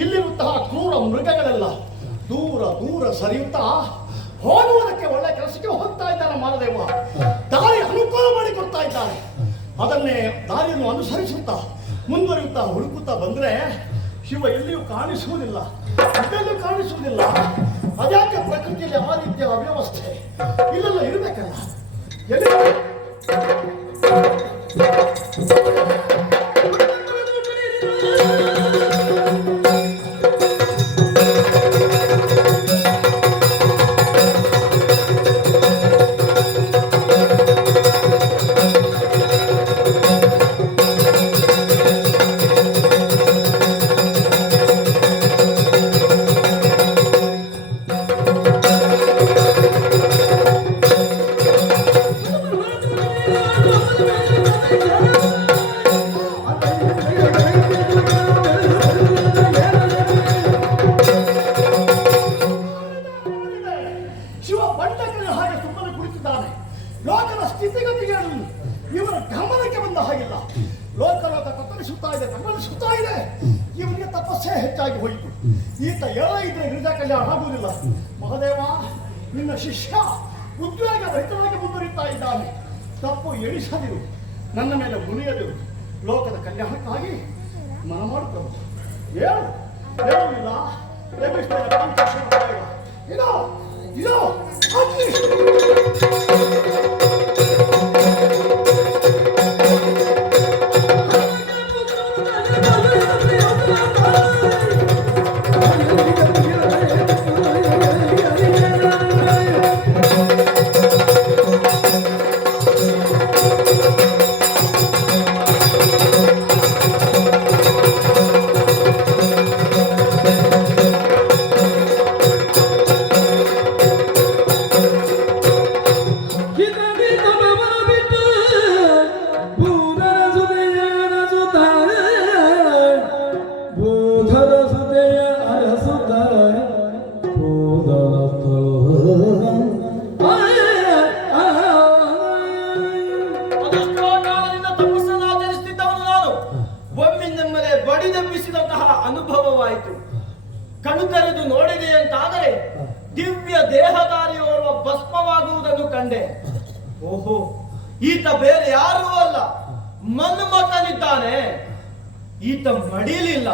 ಇಲ್ಲಿರುವಂತಹ ಕ್ರೂರ ಮೃಗಗಳೆಲ್ಲ ದೂರ ದೂರ ಸರಿಯುತ್ತಾ ಹೋಗುವುದಕ್ಕೆ ಒಳ್ಳೆ ಕೆಲಸಕ್ಕೆ ಹೋಗ್ತಾ ಇದ್ದಾನೆ ಮಾನದೇವ. ದಾರಿ ಅನುಕೂಲ ಮಾಡಿಕೊಡ್ತಾ ಇದ್ದಾನೆ. ಅದನ್ನೇ ದಾರಿಯನ್ನು ಅನುಸರಿಸುತ್ತಾ ಮುಂದುವರಿಯುತ್ತಾ ಹುಡುಕುತ್ತಾ ಬಂದ್ರೆ ಶಿವ ಎಲ್ಲಿಯೂ ಕಾಣಿಸುವುದಿಲ್ಲ, ಇದೆಲ್ಲೂ ಕಾಣಿಸುವುದಿಲ್ಲ. ಅದ್ಯಾಕೆ ಪ್ರಕೃತಿಯಲ್ಲಿ ಆ ರೀತಿಯ ಅವ್ಯವಸ್ಥೆ ಇಲ್ಲೆಲ್ಲ ಇರಬೇಕಲ್ಲ? ಎಲ್ಲಿ ಲೋಕದ ಸ್ಥಿತಿಗತಿಗಳಲ್ಲಿ ಇವರ ಗಮನಕ್ಕೆ ಬಂದ ಹಾಗಿಲ್ಲ. ಲೋಕ ತತ್ತರಿಸುತ್ತಾ ಇದೆ, ತತ್ತರಿಸುತ್ತಾ ಇದೆ. ಇವನಿಗೆ ತಪಸ್ಸೇ ಹೆಚ್ಚಾಗಿ ಹೋಯಿತು. ಈತ ಎಲ್ಲ ಇದ್ರೆ ನಿಜ ಕಲ್ಯಾಣ ಆಗುವುದಿಲ್ಲ. ಮಹಾದೇವ, ನಿನ್ನ ಶಿಷ್ಯ ಉದ್ವೇಗ ರಹಿತನಾಗಿ ಮುಂದುವರಿತಾ ಇದ್ದಾನೆ. ತಪ್ಪು ಎಣಿಸದಿರು, ನನ್ನ ಮೇಲೆ ಮುನಿಯದಿರು. ಲೋಕದ ಕಲ್ಯಾಣಕ್ಕಾಗಿ ಮನ ಮಾಡುತ್ತರು. ಏನು ಹೇಳುವುದಿಲ್ಲ. ಇದೋ ಇದೋ ಅನುಭವವಾಯಿತು. ಕಣ್ಣು ತೆರೆದು ನೋಡಿದೆ ಅಂತಾದರೆ ದಿವ್ಯ ದೇಹಧಾರಿಯೋರ್ವ ಭಸ್ಮವಾಗುವುದನ್ನು ಕಂಡೆ. ಓಹೋ, ಈತ ಬೇರೆ ಯಾರೂ ಅಲ್ಲ, ಮನ್ಮಥನಿದ್ದಾನೆ. ಈತ ಮಡಿಲಿಲ್ಲ,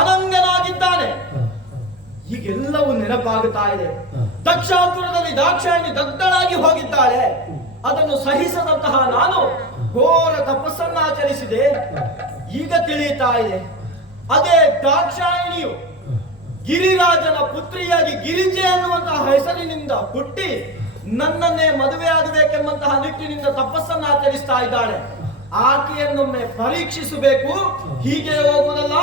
ಅನಂಗನಾಗಿದ್ದಾನೆ. ಹೀಗೆಲ್ಲವೂ ನೆನಪಾಗುತ್ತಾ ಇದೆ. ದಕ್ಷಾಪುರದಲ್ಲಿ ದಾಕ್ಷಾಯಣಿ ದಗ್ಧಳಾಗಿ ಹೋಗಿದ್ದಾಳೆ. ಅದನ್ನು ಸಹಿಸದಂತಹ ನಾನು ಘೋರ ತಪಸ್ಸನ್ನಾಚರಿಸಿದೆ. ಈಗ ತಿಳಿಯುತ್ತಾ ಇದೆ, ಅದೇ ದಾಕ್ಷಾಯಣಿಯು ಗಿರಿರಾಜನ ಪುತ್ರಿಯಾಗಿ ಗಿರಿಜೆ ಅನ್ನುವಂತಹ ಹೆಸರಿನಿಂದ ಹುಟ್ಟಿ ನನ್ನನ್ನೇ ಮದುವೆಯಾಗಬೇಕೆಂಬಂತಹ ನಿಟ್ಟಿನಿಂದ ತಪಸ್ಸನ್ನು ಆಚರಿಸ್ತಾ ಇದ್ದಾಳೆ. ಆಕೆಯನ್ನೊಮ್ಮೆ ಪರೀಕ್ಷಿಸಬೇಕು. ಹೀಗೆ ಹೋಗುವುದಲ್ಲ,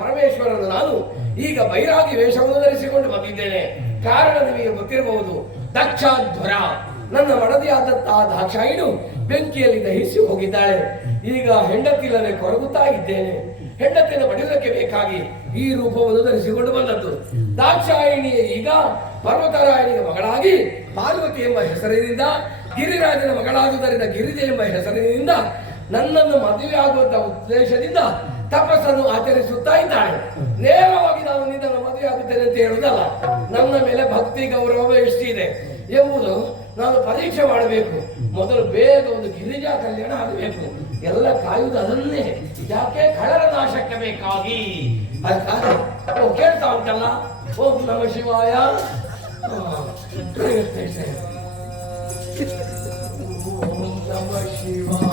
ಪರಮೇಶ್ವರನು ನಾನು ಈಗ ಬೈರಾಗಿ ವೇಷವನ್ನು ಧರಿಸಿಕೊಂಡು ಬಂದಿದ್ದೇನೆ. ಕಾರಣ ನಿಮಗೆ ಗೊತ್ತಿರಬಹುದು. ದಕ್ಷಾಧ್ವರ ನನ್ನ ಮಡದಿಯಾದಂತಹ ದಾಕ್ಷಾಯಿಣು ಬೆಂಕಿಯಲ್ಲಿ ದಹಿಸಿ ಹೋಗಿದ್ದಾಳೆ. ಈಗ ಹೆಂಡತಿಲ್ಲದೆ ಕೊರಗುತ್ತಾ ಇದ್ದೇನೆ. ಹೆಂಡತಿಯನ್ನು ಪಡೆಯುವುದಕ್ಕೆ ಬೇಕಾಗಿ ಈ ರೂಪವನ್ನು ಧರಿಸಿಕೊಂಡು ಬಂದದ್ದು. ದಾಕ್ಷಾಯಿಣಿಯೇ ಈಗ ಪರ್ವತರಾಯನಿಗೆ ಮಗಳಾಗಿ ಪಾರ್ವತಿ ಎಂಬ ಹೆಸರಿನಿಂದ, ಗಿರಿರಾಜನ ಮಗಳಾದುದರಿಂದ ಗಿರಿಜೆ ಎಂಬ ಹೆಸರಿನಿಂದ ನನ್ನನ್ನು ಮದುವೆಯಾಗುವಂತಹ ಉದ್ದೇಶದಿಂದ ತಪಸ್ಸನ್ನು ಆಚರಿಸುತ್ತಾ ಇದ್ದಾಳೆ. ನೇರವಾಗಿ ನಾನು ನಿನ್ನನ್ನು ಮದುವೆಯಾಗುತ್ತೇನೆ ಅಂತ ಹೇಳುವುದಲ್ಲ, ನನ್ನ ಮೇಲೆ ಭಕ್ತಿ ಗೌರವ ಎಷ್ಟಿದೆ ಎಂಬುದು ನಾನು ಪರೀಕ್ಷೆ ಮಾಡಬೇಕು. ಮೊದಲು ಬೇಗ ಒಂದು ಗಿರಿಜಾ ಕಲ್ಯಾಣ ಆಗಬೇಕು. ಎಲ್ಲ ಕಾಯುವುದು ಅದನ್ನೇ. ಯಾಕೆ? ಕಳರ ನಾಶಕ್ಕೆ ಬೇಕಾಗಿ. ಅದಕ್ಕಾಗಿ ಕೇಳ್ತಾ ಉಂಟಲ್ಲ, ಓಂ ನಮ ಶಿವಾಯ. ಓಂ ನಮ ಶಿವಾಯ.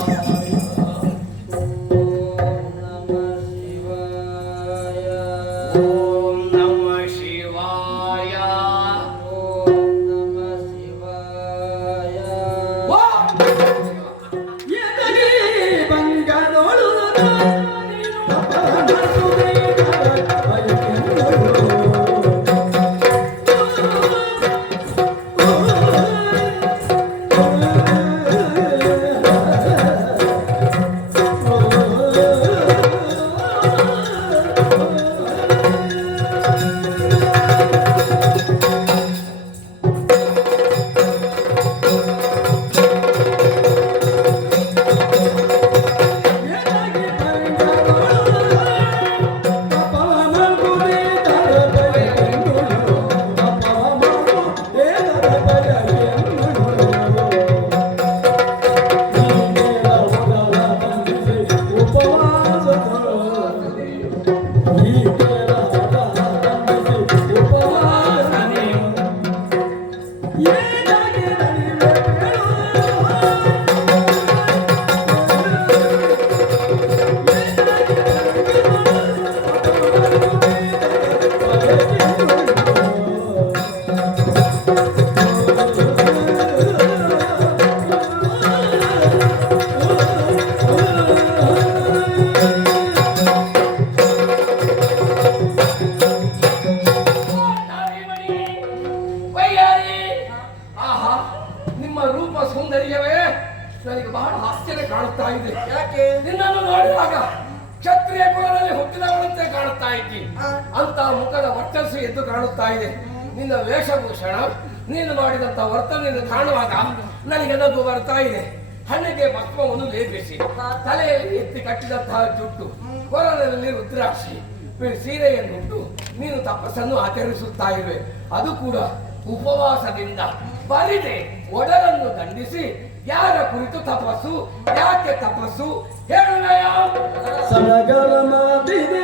ನನಗೆ ಬಹಳ ಆಶ್ಚರ್ಯ ಕಾಣುತ್ತಾ ಇದೆ. ಯಾಕೆ? ನಿನ್ನನ್ನು ನೋಡುವಾಗ ಕ್ಷತ್ರಿಯ ಕುಲದಲ್ಲಿ ಹುಟ್ಟಿದವಳಂತೆ ಕಾಣುತ್ತಾ ಇದ್ದಿ. ಅಂತ ಮುಖದ ವರ್ಚಸ್ಸು ಎದ್ದು ಕಾಣುತ್ತಾ ಇದೆ. ನಿನ್ನ ವೇಷಭೂಷಣ, ನೀನು ಮಾಡಿದಂತ ವರ್ತನೆಯನ್ನು ಕಾಣುವಾಗ ನನಗೆ ನಗು ಬರ್ತಾ ಇದೆ. ಹಣ್ಣಿಗೆ ಭಸ್ಮವನ್ನು ಲೇಪಿಸಿ, ತಲೆಯಲ್ಲಿ ಎತ್ತಿ ಕಟ್ಟಿದಂತಹ ಜುಟ್ಟು, ಕೊರಳಲ್ಲಿ ರುದ್ರಾಕ್ಷಿ, ಸೀರೆಯನ್ನುಂಟು ನೀನು ತಪಸ್ಸನ್ನು ಆಚರಿಸುತ್ತಾ ಇರುವೆ. ಅದು ಕೂಡ ಉಪವಾಸದಿಂದ. ಬರಿದೆ ಒಡಲನ್ನು ದಂಡಿಸಿ ಯಾರ ಕುರಿತು ತಪಸ್ಸು? ಯಾಕೆ ತಪಸ್ಸು ಹೇಳುವೆಯ? ಸಡಗರ ಮಾತಿಗೆ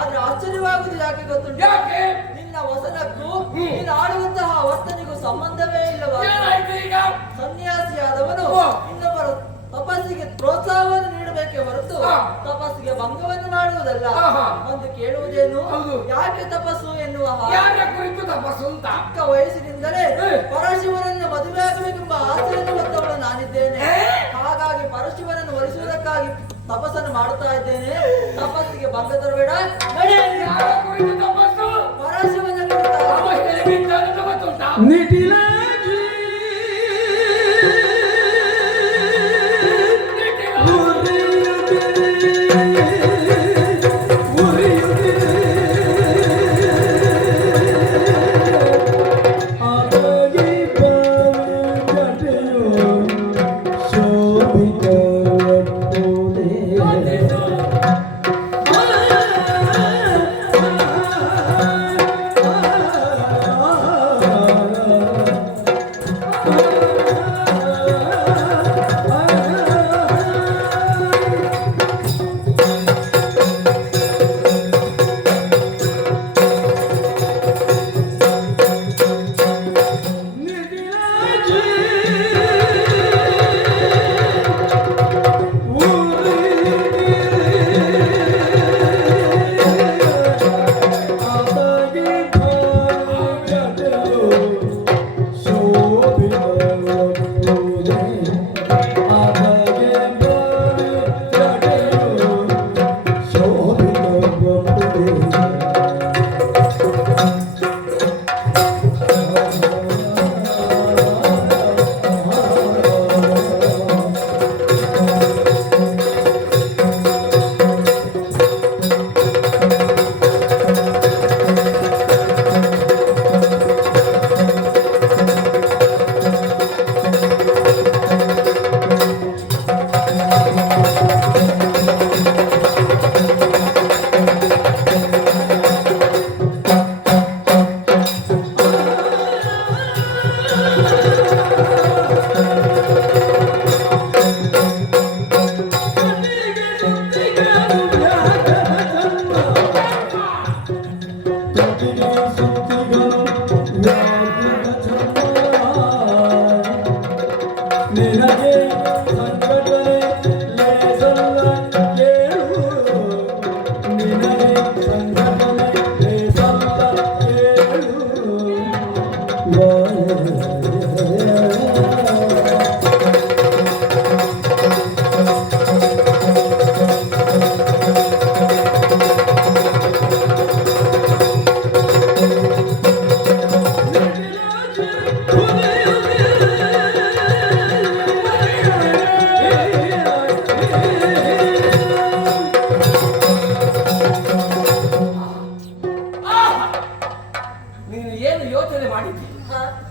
ಆದ್ರೆ ಆಶ್ಚರ್ಯವಾಗುವುದು ಯಾಕೆ ಗೊತ್ತುಂಟು? ಯಾಕೆ? ನಿನ್ನ ವಸನಕ್ಕೂ ನೀನು ಆಡುವಂತಹ ವರ್ತನೆಗೂ ಸಂಬಂಧವೇ ಇಲ್ಲವಾ? ಸನ್ಯಾಸಿಯಾದವನು ಇನ್ನೊಬ್ಬರ ತಪಸ್ಸಿಗೆ ಪ್ರೋತ್ಸಾಹವನ್ನು ನೀಡಬೇಕೆ ಹೊರತು ತಪಸ್ಸಿಗೆ ಭಂಗವನ್ನು ಮಾಡುವುದಲ್ಲ. ಒಂದು ಕೇಳುವುದೇನು, ಯಾಕೆ ತಪಸ್ಸು ಎನ್ನುವ ಚಿಕ್ಕ ವಯಸ್ಸಿನಿಂದಲೇ ಪರಶಿವನನ್ನು ಮದುವೆಯಾಗಬೇಕೆಂಬ ಆಸೆಯನ್ನು ಹೊತ್ತವಳು ನಾನಿದ್ದೇನೆ. ಹಾಗಾಗಿ ಪರಶಿವನನ್ನು ಒಲಿಸುವುದಕ್ಕಾಗಿ ತಪಸ್ಸನ್ನು ಮಾಡುತ್ತಾ ಇದ್ದೇನೆ. ತಪಸ್ಸಿಗೆ ಭಂಗ ತರಬೇಡ. ಪರಶಿವನ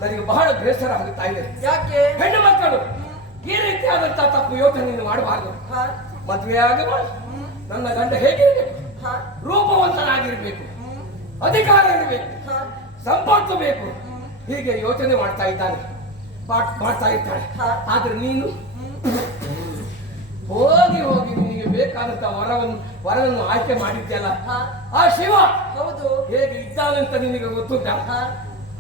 ನನಗೆ ಬಹಳ ಬೇಸರ ಆಗುತ್ತಾ ಇದೆ. ಯಾಕೆ? ಹೆಣ್ಣು ಮಕ್ಕಳು ಈ ರೀತಿಯಾದಂತಹ ತಪ್ಪು ಯೋಚನೆ ಮಾಡಬಾರದು. ಹಾ? ಮದುವೆ ಆಗುವ ನನ್ನ ಗಂಡ ಹೇಗಿರಬೇಕು? ಹಾ? ರೂಪವಂತನಾಗಿರ್ಬೇಕು, ಅಧಿಕಾರ ಇರಬೇಕು, ಹಾ? ಸಂಪತ್ತು ಬೇಕು, ಹೀಗೆ ಯೋಚನೆ ಮಾಡ್ತಾ ಇದ್ದಾನೆ, ಮಾಡ್ತಾ ಇದ್ದಾಳೆ. ಆದ್ರೆ ನೀನು ಹೋಗಿ ಹೋಗಿ ನಿನಗೆ ಬೇಕಾದಂತ ವರವನ್ನು ಆಯ್ಕೆ ಮಾಡಿದ್ಯಲ್ಲ, ಆ ಶಿವ ಹೌದು. ಹೇಗೆ ಇದ್ದಾನಂತ ನಿನಗೆ ಗೊತ್ತುಂಟ?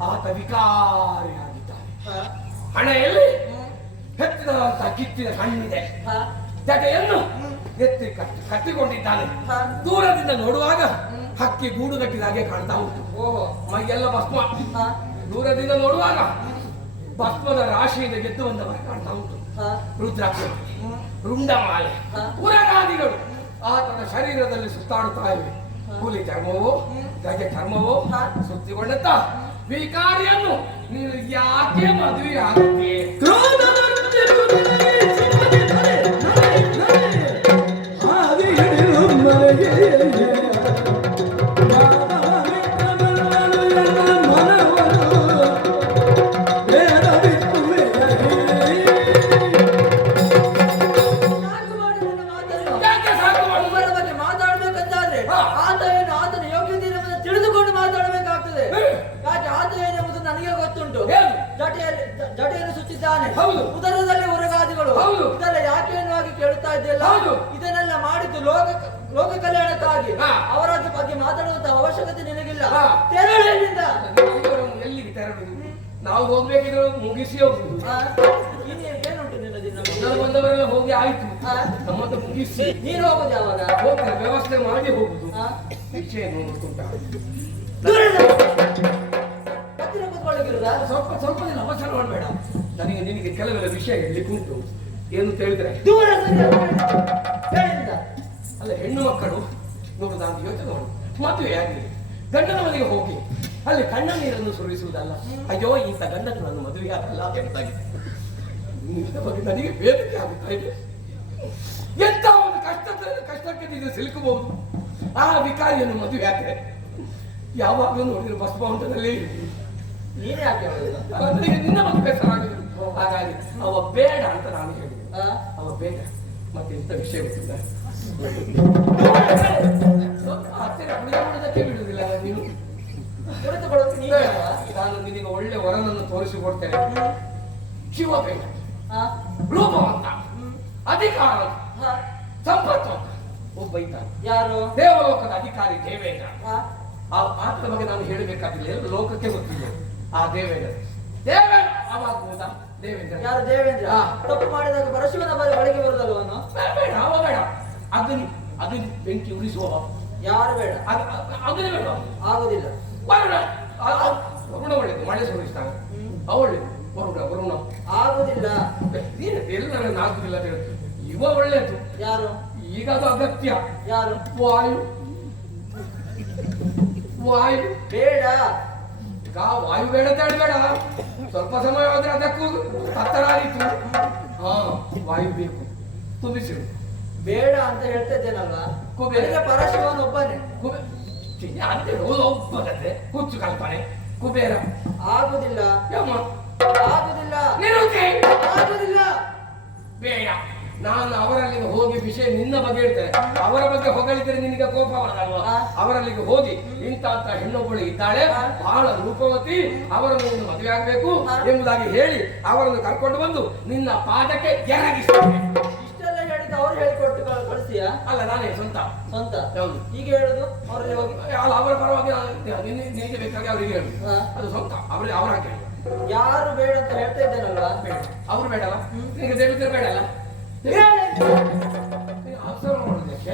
ಆತ ವಿಕಾರಿಯಾಗಿದ್ದಾನೆ. ಹಣೆಯಲ್ಲಿ ಹೆಚ್ಚಿನಂತ ಕಿತ್ತಿನ ಹಣ್ಣಿದೆ, ಜಟೆಯನ್ನು ಎತ್ತಿ ಕಟ್ಟಿಕೊಂಡಿದ್ದಾನೆ. ದೂರದಿಂದ ನೋಡುವಾಗ ಹಕ್ಕಿ ಗೂಡು ಕಟ್ಟಿದ ಹಾಗೆ ಕಾಣ್ತಾ ಉಂಟು. ಮೈಯೆಲ್ಲ ಭಸ್ಮ. ದೂರದಿಂದ ನೋಡುವಾಗ ಭಸ್ಮದ ರಾಶಿಯಿಂದ ಗೆದ್ದು ಬಂದವರ ಕಾಣ್ತಾ ಉಂಟು. ರುದ್ರಾಕ್ಷ, ರುಂಡಮಾಲೆ, ಪುರಗಾದಿಗಳು ಆತನ ಶರೀರದಲ್ಲಿ ಸುತ್ತಾಡುತ್ತಾ ಇವೆ. ಹುಲಿ ಚರ್ಮವೋ ಗಜ ಚರ್ಮವೋ ಸುತ್ತಿಕೊಂಡಂತ ವಿಕಾರಿಯನ್ನು ನೀನು ಯಾಕೆ ಮದುವೆ ಆಗುತ್ತೀಯೇ? ಜಟೆಯನ್ನು ಸುತ್ತಿದ್ದಾನೆ, ಹೌದು. ಉದರದಲ್ಲಿ ಉರಗಾದಿಗಳು, ಹೌದು. ಇದೆಲ್ಲ ಯಾಕೆ ಎನ್ನುವಾಗಿ ಕೇಳುತ್ತಾ ಇದ್ದೆಲ್ಲ. ಹೌದು. ಇದನ್ನೆಲ್ಲ ಮಾಡಿದ್ದು ಲೋಕ ಕಲ್ಯಾಣಕ್ಕಾಗಿ. ಅವರ ಬಗ್ಗೆ ಮಾತಾಡುವಂತ ಅವಶ್ಯಕತೆ ನಿನಗಿಲ್ಲ. ತೆರಳಿನಿಂದ ಎಲ್ಲಿಗೆ ತೆರಳುವುದು? ನಾವು ಹೋಗ್ಬೇಕಿದ್ರೆ ಮುಗಿಸಿ ಹೋಗುದು. ಏನುಂಟು ನಿನ್ನ ದಿನ? ಬಂದವರೆಲ್ಲ ಹೋಗಿ ಆಯ್ತು, ನಮ್ಮದು ಮುಗಿಸಿ ನೀನು ಹೋಗುದು ಯಾವಾಗ? ಹೋಗ್ತಾರೆ, ವ್ಯವಸ್ಥೆ ಮಾಡಿ ಹೋಗುದು. ಶಿಕ್ಷೆ ನೋಡುತ್ತುಂಟ. ಸ್ವಲ್ಪ ದಿನ ಅವಸರ ಮಾಡಬೇಡ. ನಿನಗೆ ಕೆಲವೆಲ್ಲ ವಿಷಯ ಹೇಳಲಿಕ್ಕೆ ಉಂಟು. ಏನು ಹೇಳಿದ್ರೆ ಅಲ್ಲ, ಹೆಣ್ಣು ಮಕ್ಕಳು ನೋಡು, ನಾನು ಯೋಚನೆ ಮಾಡು. ಮದುವೆ ಆಗಲಿ, ಗಂಡನ ಮನೆಗೆ ಹೋಗಿ ಅಲ್ಲಿ ಕಣ್ಣ ನೀರನ್ನು ಸುರಿಸುವುದಲ್ಲ. ಅಯ್ಯೋ, ಇಂಥ ಗಂಡನ ನಾನು ಮದುವೆ ಆಗಲ್ಲ ಎಂತಾಗಿದೆ. ನಿನ್ನ ಬಗ್ಗೆ ನನಗೆ ಬೇಡಿಕೆ ಆಗುತ್ತಾ ಇದೆ. ಎಂತ ಒಂದು ಕಷ್ಟಕ್ಕೆ ನೀನು ಸಿಲುಕಬಹುದು. ಆ ವಿಕಾರಿಯನ್ನು ಮದುವೆ ಆದರೆ ಯಾವಾಗಲೂ ನೋಡಿದ್ರೆ ಭಸ್ಮಾಂತದಲ್ಲಿ ನೀನೇ ಯಾಕೆ ನನಗೆ ನಿನ್ನ ಬಗ್ಗೆ ಬೇಸರ ಆಗುದು. ಹಾಗಾಗಿ ಅವ ಬೇಡ ಅಂತ ನಾನು ಹೇಳಿದೆ. ಅವ ಬೇಡ. ಮತ್ತೆ ಎಂತ ವಿಷಯ ಗೊತ್ತಿಲ್ಲ, ಹತ್ತಿರ ಕುಡಿದುಕೊಳ್ಳೋದಕ್ಕೆ ಬಿಡುವುದಿಲ್ಲ ನೀನು. ನಾನು ನಿನಗೆ ಒಳ್ಳೆ ವರನನ್ನು ತೋರಿಸಿಕೊಡ್ತೇನೆ. ಶಿವ ಬೇಡ, ರೂಪವಂತ, ಅಧಿಕಾರ, ಸಂಪತ್ತು ಅಂತ ಒಬ್ಬ ಇದ್ದಾನೆ. ಯಾರು? ದೇವಲೋಕದ ಅಧಿಕಾರಿ ದೇವೇಂದ್ರ. ಆತನ ಬಗ್ಗೆ ನಾನು ಹೇಳಬೇಕಾಗಿಲ್ಲ, ಎಲ್ಲ ಲೋಕಕ್ಕೆ ಗೊತ್ತಿದೆ. ಆ ದೇವೇಂದ್ರ ಅವಾಗುವುದಾ? ದೇವೇಂದ್ರ ಯಾರು? ದೇವೇಂದ್ರ ತಪ್ಪು ಮಾಡಿದಾಗ ಪರಶುವನ ಬಳಿಗೆ ಬರುದಲ್ವನು? ಬೇಡ, ಅವ ಬೇಡ. ಅದನ್ನ ಬೆಂಕಿ ಉಳಿಸುವ ಯಾರು ಬೇಡ? ಅದನ್ನೇ ಬೇಡ, ಆಗುದಿಲ್ಲ. ವರುಣ ಒಳ್ಳೇದು, ಮಳೆ ಸುರಿಸ್ತಾನೆ, ಒಳ್ಳೇದು. ವರುಣ ಆಗುದಿಲ್ಲ. ಎಲ್ಲರನ್ನು ಆಗುದಿಲ್ಲ ಅಂತ ಹೇಳುದು. ಇವ ಒಳ್ಳೇದು. ಯಾರು? ಈಗ ಅದು ಅಗತ್ಯ. ಯಾರು? ವಾಯು ಬೇಡ. ಈಗ ವಾಯು ಬೇಡ ಅಂತ ಹೇಳಬೇಡ. ಸ್ವಲ್ಪ ಸಮಯ ಹೋದ್ರೆ ಅದಕ್ಕೂ ಹತ್ತರ ಆಯಿತು. ವಾಯು ಬೇಕು, ತುಂಬಿಸಿಡು. ಬೇಡ ಅಂತ ಹೇಳ್ತಾ ಇದ್ದೇನಲ್ವಾ? ಕುಬೇರ ಪರಶಿವನ್ ಒಬ್ಬನೇ. ಒಬ್ಬನಂತೆ ಹುಚ್ಚು ಕಲ್ಪನೆ. ಕುಬೇರ ಆಗುದಿಲ್ಲ. ಆಗುದಿಲ್ಲ. ಆಗುದಿಲ್ಲ. ಬೇಡ. ನಾನು ಅವರಲ್ಲಿಗೆ ಹೋಗಿ ವಿಷಯ ನಿನ್ನ ಬಗ್ಗೆ ಹೇಳ್ತೇನೆ. ಅವರ ಬಗ್ಗೆ ಹೊಗಳಿದ್ರೆ ನಿನಗೆ ಕೋಪವಾಗಲ್ವಾ? ಅವರಲ್ಲಿಗೆ ಹೋಗಿ ಇಂಥ ಹೆಣ್ಣೊಬ್ಬಳು ಇದ್ದಾಳೆ, ಬಹಳ ರೂಪವತಿ, ಅವರನ್ನು ನೀನು ಮದುವೆ ಆಗಬೇಕು ಎಂಬುದಾಗಿ ಹೇಳಿ ಅವರನ್ನು ಕರ್ಕೊಂಡು ಬಂದು ನಿನ್ನ ಪಾದಕ್ಕೆ ಎರಗಿಸ್ತೇನೆ. ಇಷ್ಟೆಲ್ಲ ಹೇಳಿದ ಅವ್ರು ಹೇಳಿಕೊಟ್ಟು ಕಳಿಸಿಯಾ? ಅಲ್ಲ, ನಾನೇ ಸ್ವಂತ. ಹೌದು. ಈಗ ಹೇಳುದು ಅವರಲ್ಲಿ ಹೋಗಿ ಅಲ್ಲ, ಅವರ ಪರವಾಗಿ ನಿನಗೆ ಬೇಕಾಗಿ ಅವರಿಗೆ ಹೇಳು. ಅದು ಸ್ವಂತ ಅವರಿಗೆ ಅವರ ಹಾಗೆ. ಯಾರು ಬೇಡ ಅಂತ ಹೇಳ್ತಾ ಇದ್ದೇನಲ್ವಾ? ಬೇಡ, ಅವರು ಬೇಡಲ್ಲ. ನಿನಗೆ ದೇವೇಂದ್ರ ಬೇಡಲ್ಲ. ಅವಸರ ಮಾಡೋದಕ್ಕೆ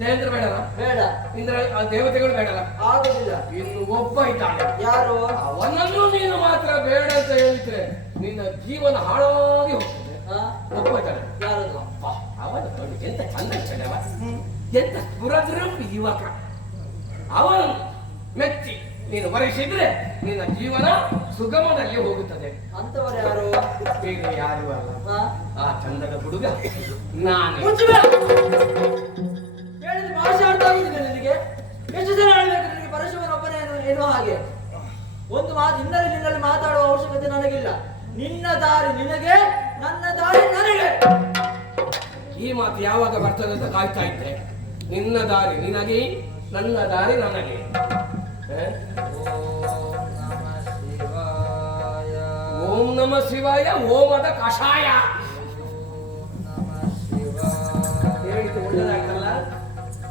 ದೇವೇಂದ್ರ ಬೇಡಲ್ಲ. ಬೇಡ. ಇಂದ್ರ ದೇವತೆಗಳು ಬೇಡಲ್ಲ. ಆಗುದಿಲ್ಲ. ಇನ್ನು ಒಬ್ಬ ಇದ್ದಾನೆ. ಯಾರು? ಅವನನ್ನು ನೀನು ಮಾತ್ರ ಬೇಡ ಅಂತ ಹೇಳಿದ್ರೆ ನಿನ್ನ ಜೀವನ ಹಾಳಾಗಿ ಹೋಗ್ತದೆ. ಒಬ್ಬ ಇದ್ದಾನೆ. ಯಾರದು? ಅವನು ನೋಡಿ ಎಂತ ಚಂದ ಇದ್ದಾನೆ ಅವ. ಎಂತ ಪುರದ್ರಪ್ಪಿ ಯುವಕ. ಅವನು ಮೆಚ್ಚಿ ನೀನು ವರಿಸಿದ್ರೆ ನಿನ್ನ ಜೀವನ ಸುಗಮದಲ್ಲಿ ಹೋಗುತ್ತದೆ. ಅಂತವರು ಯಾರು? ಬೇರೆ ಯಾರು ಅಲ್ಲ, ಆ ಚಂದದ ಹುಡುಗ ನಾನೇ. ಹೇಳಿದ ಭಾಷೆ ಅರ್ಥ ಆಗುದಿಲ್ಲ ನಿನಗೆ? ಎಷ್ಟು ಜನ ಹೇಳ್ಬೇಕು ನಿನಗೆ? ಪರಶುವನ ಒಬ್ಬನೇ ಎನ್ನುವ ಹಾಗೆ. ಒಂದು ಮಾತು ಇನ್ನಲ್ಲಿ ನಿನ್ನಲ್ಲಿ ಮಾತಾಡುವ ಅವಶ್ಯಕತೆ ನನಗಿಲ್ಲ. ನಿನ್ನ ದಾರಿ ನಿನಗೆ, ನನ್ನ ದಾರಿ ನನಗೆ. ಈ ಮಾತು ಯಾವಾಗ ಬರ್ತದೆ ಅಂತ ಕಾಯ್ತಾ ಇದ್ದೆ. ನಿನ್ನ ದಾರಿ ನಿನಗೆ, ನನ್ನ ದಾರಿ ನನಗೆ. ಓಂ ನಮ ಶಿವಾಯ. ಓಮದ ಕಷಾಯ ಹೇಳಿದ್ದು ಒಳ್ಳೆದಾಯ್ತಲ್ಲ.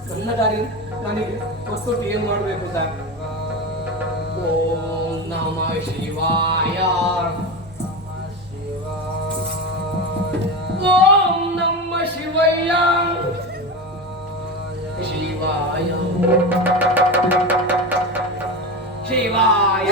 ನನ್ನ ದಾರಿ ನನಗೆ ಗೊತ್ತುಂಟು ಏನ್ ಮಾಡ್ಬೇಕು ಸರ್. ಓಂ ನಮ ಶಿವಾಯ. ಓಂ ನಮ ಶಿವಯ್ಯ. ಶಿವಾಯ ಶಿವಾಯ.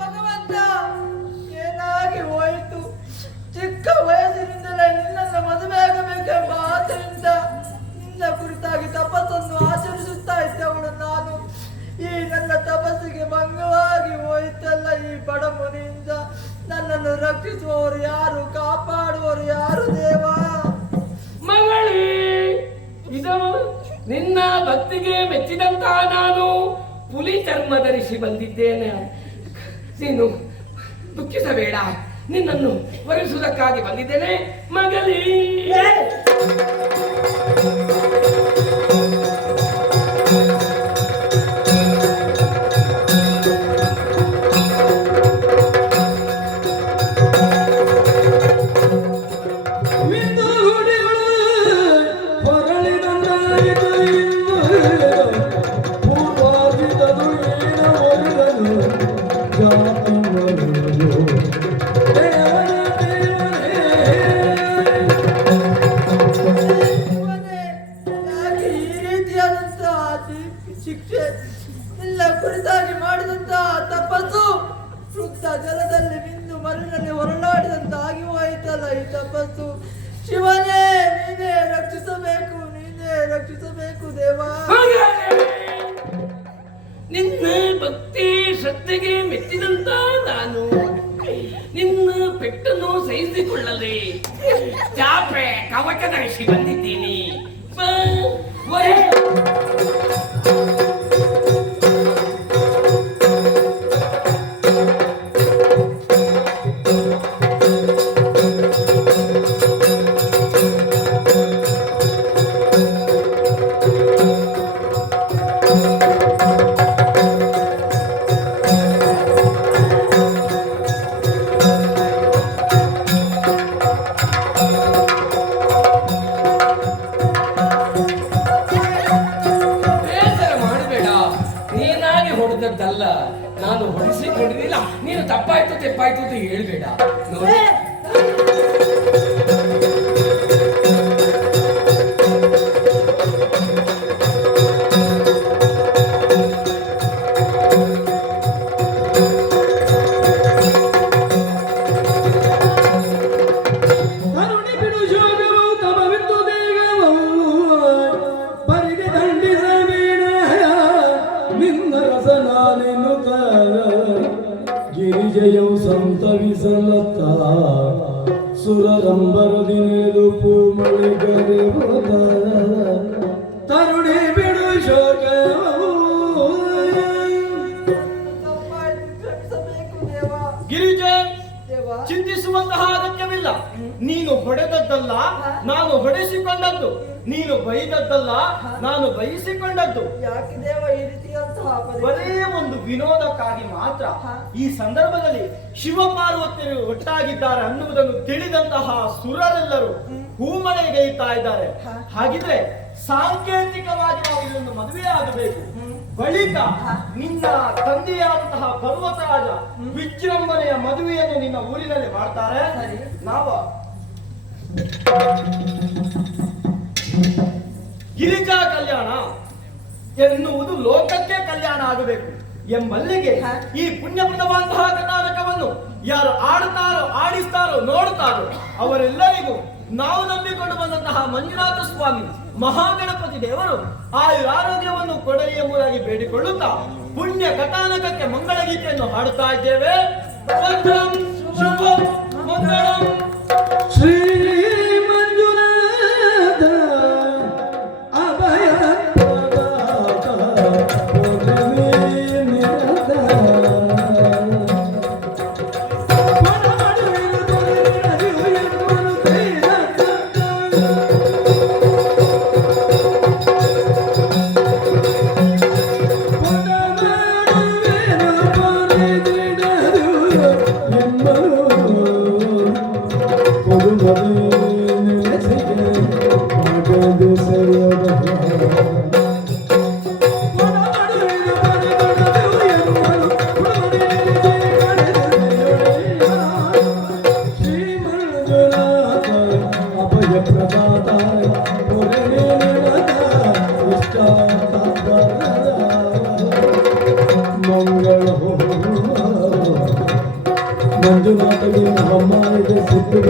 ಭಗವಂತ, ಏನಾಗಿ ಹೋಯಿತು? ಚಿಕ್ಕ ವಯಸ್ಸಿನಿಂದಲೇ ನಿನ್ನನ್ನು ಮದುವೆ ಆಗಬೇಕೆಂಬ ಆಸೆಯಿಂದ ನಿನ್ನ ಕುರಿತಾಗಿ ತಪಸ್ಸನ್ನು ಆಚರಿಸುತ್ತಾ ಇದ್ದವಳು ನಾನು. ಈ ನನ್ನ ತಪಸ್ಸಿಗೆ ಭಂಗವಾಗಿ ಹೋಯಿತಲ್ಲ ಈ ಬಡ ಮುನಿಯಿಂದ. ನನ್ನನ್ನು ರಕ್ಷಿಸುವವರು ಯಾರು? ಕಾಪಾಡುವವರು ಯಾರು ದೇವ? ಮಗಳೇ, ಇದು ನಿನ್ನ ಭಕ್ತಿಗೆ ಮೆಚ್ಚಿದಂತ ನಾನು ಪುಲಿ ಚರ್ಮ ಧರಿಸಿ ಬಂದಿದ್ದೇನೆ. ನೀನು ದುಃಖಿಸಬೇಡ, ನಿನ್ನನ್ನು ವರಿಸುವುದಕ್ಕಾಗಿ ಬಂದಿದ್ದೇನೆ ಮಗಳೇ. ಯಾಕೆ ಈ ರೀತಿಯಾದಂತಹ ಶಿಕ್ಷೆ? ಎಲ್ಲ ಕುರಿತಾಗಿ ಮಾಡಿದಂತಹ ತಪಸ್ಸು ಶುದ್ಧ ಜಲದಲ್ಲಿ ಮಿಂದು ಮರಳಿನಲ್ಲಿ ಹೊರಳಾಡಿದಂತಾಗಿ ಹೋಯಿತಲ್ಲ ಈ ತಪಸ್ಸು. ಶಿವನೇ, ನೀನೇ ರಕ್ಷಿಸಬೇಕು, ನೀನೇ ರಕ್ಷಿಸಬೇಕು ದೇವ. ನಿನ್ನ ಭಕ್ತಿ ಶ್ರದ್ಧೆಗೆ ಮೆಚ್ಚಿದಂತ ನಾನು ನಿನ್ನ ಪೆಟ್ಟನ್ನು ಸಹಿಸಿಕೊಳ್ಳದೆ ಚಾಪೆ ಕವಚ ಧರಿಸಿ ಬಂದಿದ್ದೀನಿ. ಹೊಡೆದದ್ದಲ್ಲ, ನಾನು ಹೊಡಿಸಿಕೊಂಡಿರಲಿಲ್ಲ. ನೀನು ತಪ್ಪಾಯ್ತು ತೆಪ್ಪಾಯ್ತು ಅಂತ ಹೇಳ್ಬೇಡ. ನೋಡಿ, ಗಿರಿಜಯವು ಸಂತವಿಸಲತ್ತ ಸುರರಂಬರದಿ ನೆಲುಪು ಮಳೆಗರೆ ಹೋದ ತರುಣಿ ಬಿಡು ಶೋಕ. ಗಿರಿಜೆ, ದೇವ, ಚಿಂತಿಸುವಂತಹ ಅಗತ್ಯವಿಲ್ಲ. ನೀನು ಹೊಡೆದದ್ದಲ್ಲ, ನಾನು ಹೊಡೆಸಿಕೊಂಡದ್ದು. ನೀನು ಬೈದದ್ದಲ್ಲ, ನಾನು ಬಯಸಿಕೊಂಡದ್ದು. ಯಾಕೆ ದೇವ ಈ ರೀತಿಯಂತಹ ಬರೇ ಒಂದು ವಿನೋದಕ್ಕಾಗಿ ಮಾತ್ರ. ಈ ಸಂದರ್ಭದಲ್ಲಿ ಶಿವಪಾರ್ವತಿಯರು ಒಟ್ಟಾಗಿದ್ದಾರೆ ಅನ್ನುವುದನ್ನು ತಿಳಿದಂತಹ ಸುರರೆಲ್ಲರೂ ಹೂಮಳೆಗೈತಾ ಇದ್ದಾರೆ. ಹಾಗಿದ್ರೆ ಸಾಂಕೇತಿಕವಾಗಿ ನಾವು ಇದನ್ನು ಮದುವೆ ಆಗಬೇಕು. ಬಳಿಕ ನಿನ್ನ ತಂದೆಯಾದಂತಹ ಪರ್ವತರಾಜ ವಿಜೃಂಭಣೆಯ ಮದುವೆಯನ್ನು ನಿನ್ನ ಊರಿನಲ್ಲಿ ಮಾಡ್ತಾರೆ. ನಾವು ಗಿರಿಜಾ ಕಲ್ಯಾಣ ಎನ್ನುವುದು ಲೋಕಕ್ಕೆ ಕಲ್ಯಾಣ ಆಗಬೇಕು. ಎಂಬಲ್ಲಿಗೆ ಈ ಪುಣ್ಯಪ್ರದವಾದಂತಹ ಕರ್ನಾಟಕವನ್ನು ಯಾರು ಆಡುತ್ತಾರೋ ಆಡಿಸ್ತಾರೋ ನೋಡುತ್ತಾರೋ ಅವರೆಲ್ಲರಿಗೂ ನಾವು ನಂಬಿಕೊಂಡು ಬಂದಂತಹ ಮಂಜುನಾಥ ಸ್ವಾಮಿ ಮಹಾಗಣಪತಿ ದೇವರು ಆಯುರಾರೋಗ್ಯವನ್ನು ಕೊಡಲಿ ಎಂಬುದಾಗಿ ಬೇಡಿಕೊಳ್ಳುತ್ತಾ ಪುಣ್ಯ ಕಥಾನಕಕ್ಕೆ ಮಂಗಳ ಗೀತೆಯನ್ನು ಹಾಡುತ್ತಾ ಇದ್ದೇವೆ. ಮಂಗಳಂ ಶುಭಂ ಮಂಗಳಂ. ಶ್ರೀ ಮಂಜುನಾಥ ಅಭಯ ಮಂಜುನಾಥಗೆ ಅಮ್ಮ ಇದೆ ಸಿದ್ದು